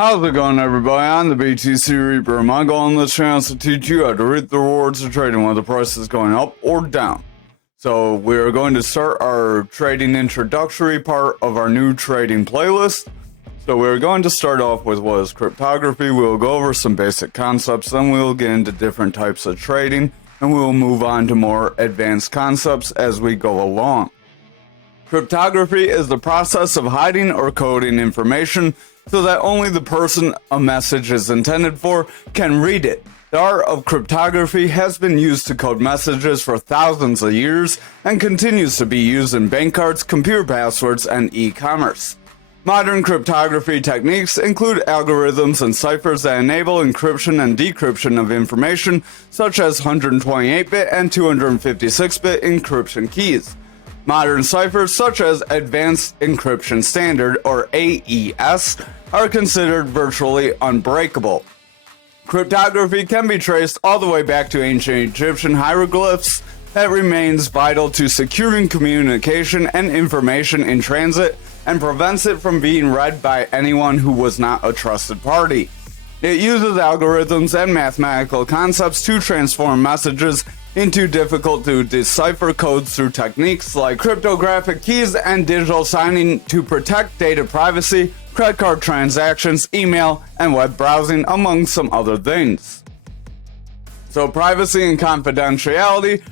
How's it going, everybody? I'm the BTC Reaper. My goal on this channel is to teach you how to reap the rewards of trading when the price is going up or down. So we're going to start our trading introductory part of our new trading playlist. So we're going to start off with what is cryptography. We'll go over some basic concepts, then we'll get into different types of trading, and we'll move on to more advanced concepts as we go along. Cryptography is the process of hiding or coding information so that only the person a message is intended for can read it. The art of cryptography has been used to code messages for thousands of years and continues to be used in bank cards, computer passwords, and e-commerce. Modern cryptography techniques include algorithms and ciphers that enable encryption and decryption of information, such as 128-bit and 256-bit encryption keys. Modern ciphers, such as Advanced Encryption Standard, or AES, are considered virtually unbreakable. Cryptography can be traced all the way back to ancient Egyptian hieroglyphs that remains vital to securing communication and information in transit and prevents it from being read by anyone who was not a trusted party. It uses algorithms and mathematical concepts to transform messages into difficult to decipher codes through techniques like cryptographic keys and digital signing to protect data privacy, credit card transactions, email, and web browsing, among some other things. So privacy and confidentiality.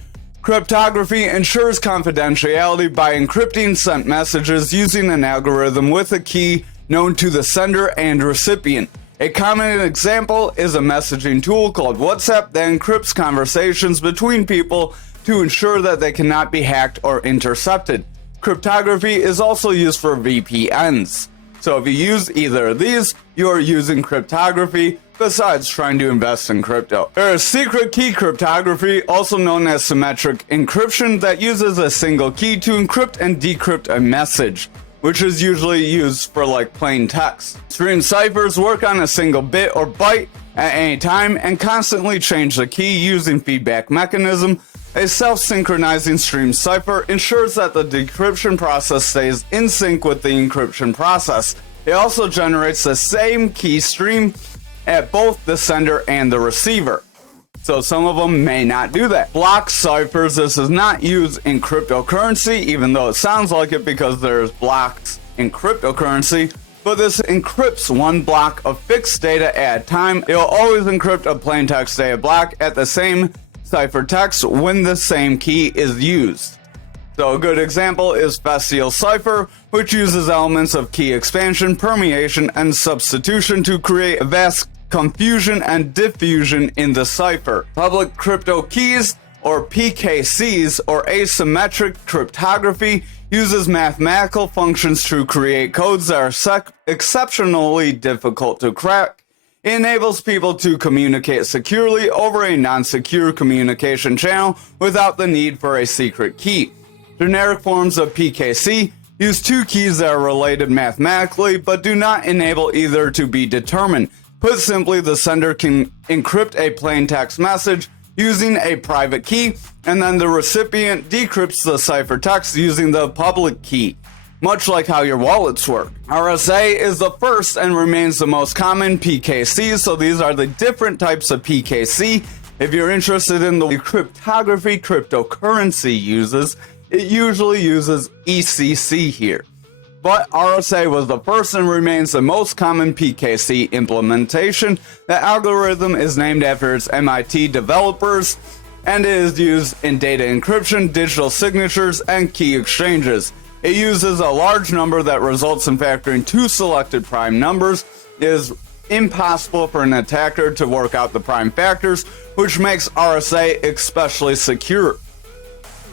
Cryptography ensures confidentiality by encrypting sent messages using an algorithm with a key known to the sender and recipient. A common example is a messaging tool called WhatsApp that encrypts conversations between people to ensure that they cannot be hacked or intercepted. Cryptography is also used for VPNs. So if you use either of these, you are using cryptography besides trying to invest in crypto. There is secret key cryptography, also known as symmetric encryption, that uses a single key to encrypt and decrypt a message, which is usually used for like plain text. Stream ciphers work on a single bit or byte at any time and constantly change the key using feedback mechanism. A self-synchronizing stream cipher ensures that the decryption process stays in sync with the encryption process. It also generates the same key stream at both the sender and the receiver. So some of them may not do that. Block ciphers, this is not used in cryptocurrency, even though it sounds like it because there's blocks in cryptocurrency, but this encrypts one block of fixed data at a time. It will always encrypt a plain text data block at the same ciphertext when the same key is used. So a good example is Festial Cipher, which uses elements of key expansion, permeation, and substitution to create a vast confusion and diffusion in the cipher. Public crypto keys, or PKCs, or asymmetric cryptography, uses mathematical functions to create codes that are exceptionally difficult to crack. It enables people to communicate securely over a non-secure communication channel without the need for a secret key. Generic forms of PKC use two keys that are related mathematically but do not enable either to be determined. Put simply, the sender can encrypt a plain text message using a private key, and then the recipient decrypts the ciphertext using the public key, much like how your wallets work. RSA is the first and remains the most common PKC, so these are the different types of PKC. If you're interested in the cryptography cryptocurrency uses, it usually uses ECC here. But RSA was the first and remains the most common PKC implementation. The algorithm is named after its MIT developers, and it is used in data encryption, digital signatures, and key exchanges. It uses a large number that results in factoring two selected prime numbers. It is impossible for an attacker to work out the prime factors, which makes RSA especially secure.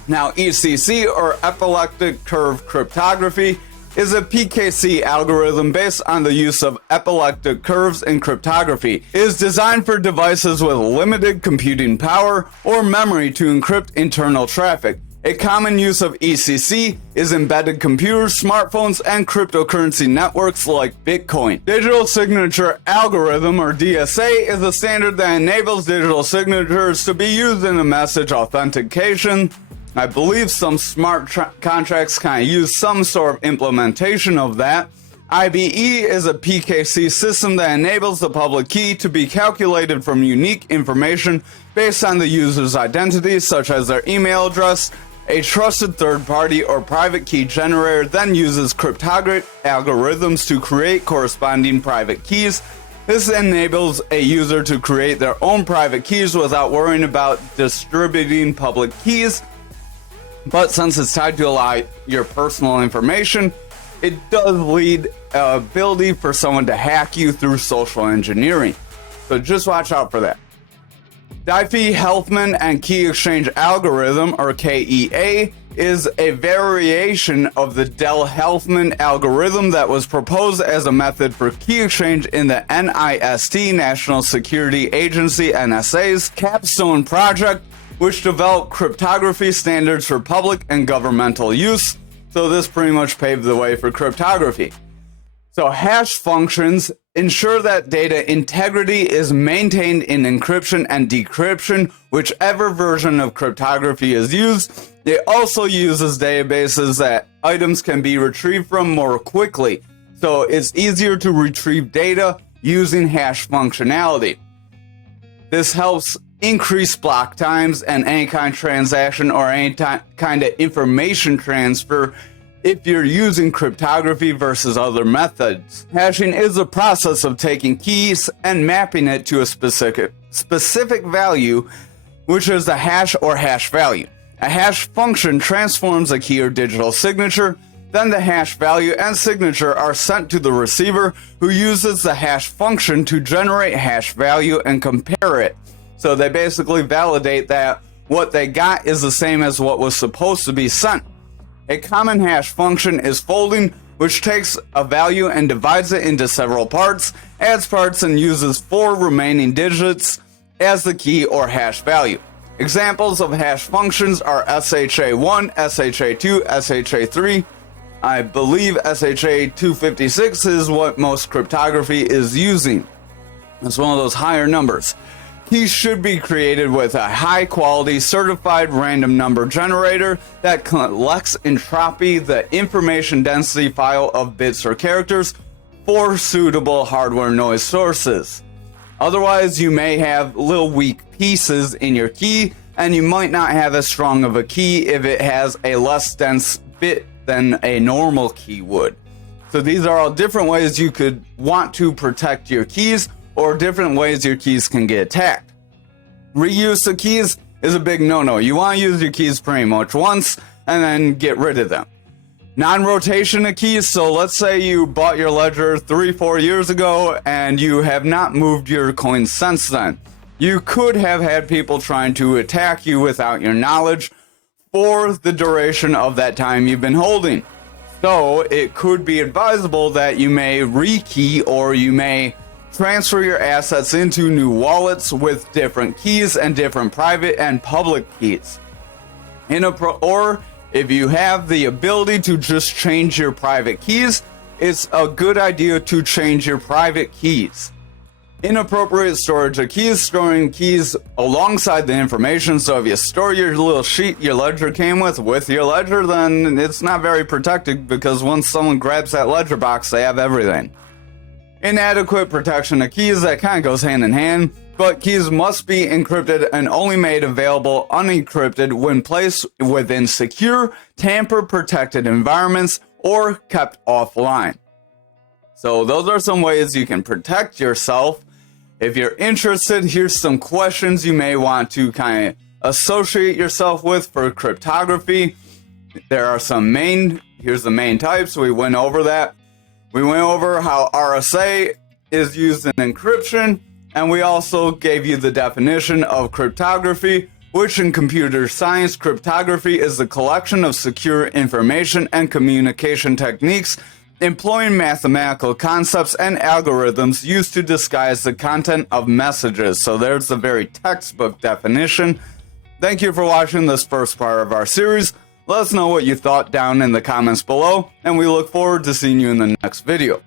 Now, ECC, or epileptic curve cryptography, is a PKC algorithm based on the use of epileptic curves in cryptography. It is designed for devices with limited computing power or memory to encrypt internal traffic. A common use of ECC is embedded computers, smartphones, and cryptocurrency networks like Bitcoin. Digital signature algorithm, or DSA, is a standard that enables digital signatures to be used in a message authentication. I believe some smart contracts kind of use some sort of implementation of that, IBE is a PKC system that enables the public key to be calculated from unique information based on the user's identity, such as their email address. A trusted third-party or private key generator then uses cryptographic algorithms to create corresponding private keys. This enables a user to create their own private keys without worrying about distributing public keys. But since it's tied to a lot of your personal information, it does lead ability for someone to hack you through social engineering. So just watch out for that. Diffie-Hellman and Key Exchange Algorithm, or KEA, is a variation of the Dell-Hellman algorithm that was proposed as a method for key exchange in the NIST, National Security Agency, NSA's capstone project, which developed cryptography standards for public and governmental use. So this pretty much paved the way for cryptography. So hash functions ensure that data integrity is maintained in encryption and decryption, whichever version of cryptography is used. It also uses databases that items can be retrieved from more quickly. So it's easier to retrieve data using hash functionality. This helps increase block times and any kind of transaction or any kind of information transfer if you're using cryptography versus other methods. Hashing is the process of taking keys and mapping it to a specific value, which is the hash or hash value. A hash function transforms a key or digital signature, then the hash value and signature are sent to the receiver, who uses the hash function to generate hash value and compare it. So they basically validate that what they got is the same as what was supposed to be sent. A common hash function is folding, which takes a value and divides it into several parts, adds parts, and uses 4 remaining digits as the key or hash value. Examples of hash functions are SHA-1, SHA-2, SHA-3. I believe SHA-256 is what most cryptography is using. It's one of those higher numbers. Keys should be created with a high-quality certified random number generator that collects entropy, the information density file of bits or characters, for suitable hardware noise sources. Otherwise, you may have little weak pieces in your key, and you might not have as strong of a key if it has a less dense bit than a normal key would. So these are all different ways you could want to protect your keys, or different ways your keys can get attacked. Reuse of keys is a big no-no. You want to use your keys pretty much once and then get rid of them. Non-rotation of keys, so let's say you bought your ledger 3-4 years ago and you have not moved your coins since then. You could have had people trying to attack you without your knowledge for the duration of that time you've been holding. So it could be advisable that you may rekey, or you may transfer your assets into new wallets with different keys and different private and public keys. Or if you have the ability to just change your private keys, it's a good idea to change your private keys. Inappropriate storage of keys, storing keys alongside the information. So if you store your little sheet your ledger came with your ledger, then it's not very protected, because once someone grabs that ledger box, they have everything. Inadequate protection of keys, that kind of goes hand in hand, but keys must be encrypted and only made available unencrypted when placed within secure, tamper-protected environments or kept offline. So those are some ways you can protect yourself. If you're interested, here's some questions you may want to kind of associate yourself with for cryptography. There are here's the main types. We went over that. We went over how RSA is used in encryption, and we also gave you the definition of cryptography, which in computer science, cryptography is the collection of secure information and communication techniques employing mathematical concepts and algorithms used to disguise the content of messages. So there's the very textbook definition. Thank you for watching this first part of our series. Let us know what you thought down in the comments below, and we look forward to seeing you in the next video.